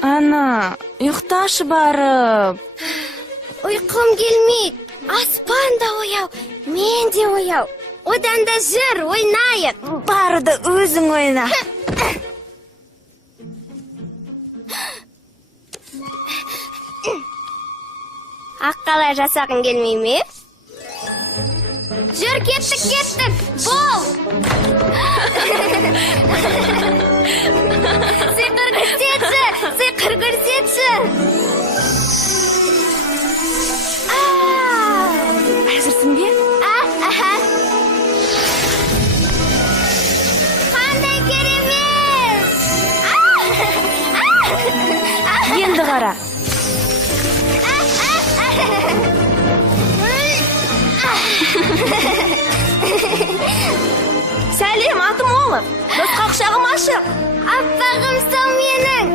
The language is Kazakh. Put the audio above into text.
Ана, ұйықташы барып. Ұйқым келмейді. Аспан да ояу, мен де ояу. Одан да жүр, ойнайық. Барды өзің ойна. Аққала, жасағың келмей ме? Жүр, кеттік. Бол! Сиқыр көрсетші. Әзірсің бе? Қандай керемет! Енді қара. Сәлем, атым олып. Досқа құшағым ашық. Аппағым сол менің.